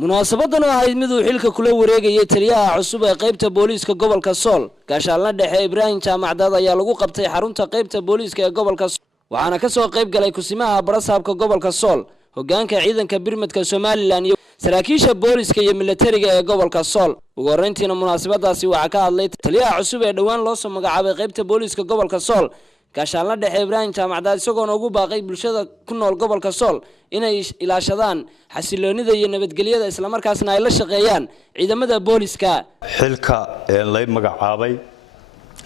munaasabadana ahayd mid uu xilka kula wareegayay taliyaha cusub ee qaybta booliiska gobolka Sool gaashaanle dhexe Ibrahim Jaamacdad ayaa lagu qabtay xarunta qaybta booliiska ee gobolka Sool waxaana ka soo qayb galay kusimaha barasaabka gobolka Sool hogaanka ciidanka birmadka Somaliland iyo saraakiisha booliiska iyo militariga ee gobolka Sool ugu horeyntiina munaasabadaasi waxa ka hadlay taliyaha cusub ee dhawaan loo soo magacaabay qaybta booliiska gobolka Sool gaashaanle dhexe Ibrahim Jaamacdad isagoo ugu baaqay bulshada ku nool gobolka Sool inay ilaashadaan xasiloonida iyo nabadgelyada isla markaasna ay la shaqeeyaan ciidamada booliiska xilka ee la magacaabay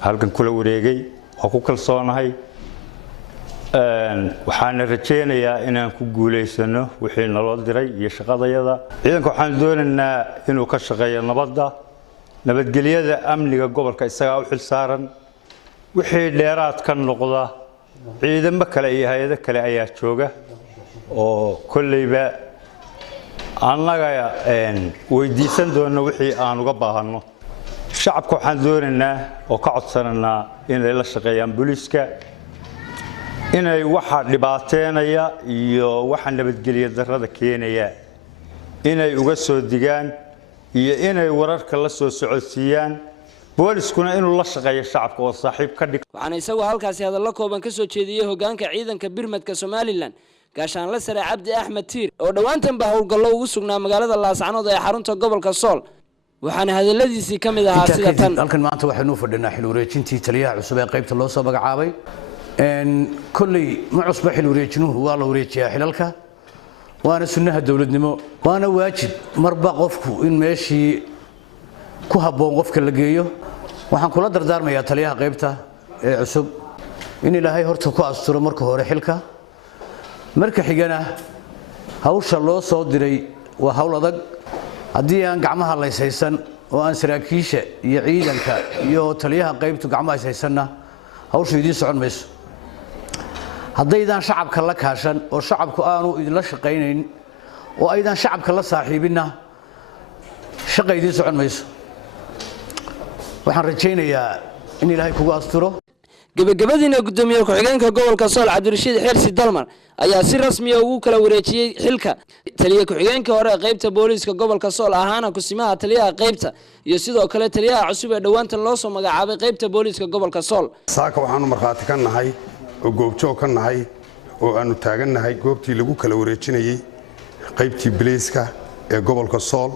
halkan kula wareegay oo ku kalsoonahay waxaan rajaynayaa inaan ku guuleysano wixii naloo diray iyo shaqadayada ciidanka waxaan doonaynaa inuu ka shaqeeyo nabadgelyada amniga gobolka isaga u xil saaran wixii dheeraad ka noqda ciidamo kale iyo hay'ado kale ayaa jooga oo kullayba annaga weydiisan doona wixii aan uga baahano shacabka waxaan doonaynaa oo ka codsananaa inay la shaqeeyaan booliiska inay waxa dhibaateynaya iyo waxa nabadgelyada darrada keenaya inay uga soo digaan iyo inay wararka la soo socodsiiyaan booliskuna inuu la shaqeeyo shacabka oo saaxiib ka dhig waxaan isagu halkaasi hadallo kooban ka soo jeediyay hogaanka ciidanka birmadka Somaliland gaashaanle sare Cabdi Axmed Tiir oo dhawaantan ba howlgallo ugu sugnaa magaalada Laascanood ee xarunta gobolka Sool waxaana hadaladiisii kamid ahaa sida tan halkan maanta waxaynu fadhinaa xil wareejintii taliyaha cusub ee qaybta loo soo magacaabay كلي ما عصبة حلو ريجنوه والله وريجها حلالك وأنا سنها دولة نمو وأنا واجد مربع قفكو إن ماشي كهبون قفك اللي جيو وحن كل دار ما يتليها غيبته عصب إني لهاي هرتكو أسطورة مركه هو رحلك مركه حجنا هوش الله صادري وحول ضج أدي أن جمعها الله يسيسن وأن سراكيشة يعيد أنك يو تليها غيبته جمعها يسيسنا هوش يدين سعون بس haddaydan shacabka la kaashan oo shacabku aanu idin shaqeeyeen oo aydan shacabka la saaxiibina shaqaydii socon mayso waxaan rajaynayaa in Ilaahay kugu asturo gabagabadiina gudoomiye ku-xigeenka gobolka Sool Cabdirashiid Xirsi Dalmar ayaa si rasmi ah ugu kala wareejiyay xilka taliye ku-xigeenka hore qaybta booliiska gobolka Sool ahaana kusimaha taliyaha qaybta iyo sidoo kale taliyaha cusub ee dhawaantan loo soo magacaabay qaybta booliiska gobolka Sool saaka waxaanu marxaati ka nahay oo goobjoog ka nahay oo aanu taagannahay goobtii lagu kala wareejinayay qaybtii booliiska ee gobolka Sool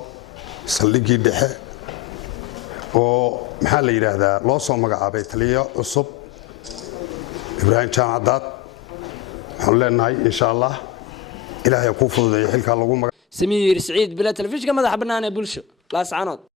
saldhigii dhexe oo maxaa la yiraahdaa loo soo magacaabay taliye cusub Ibrahim Jaamacdad waxaan leenahay insha Allah Ilaahay ku fududeeyo xilka lagu magacaabay Samiir Saciid bila telefishinka madaxa bannaan ee bulsho Laascanood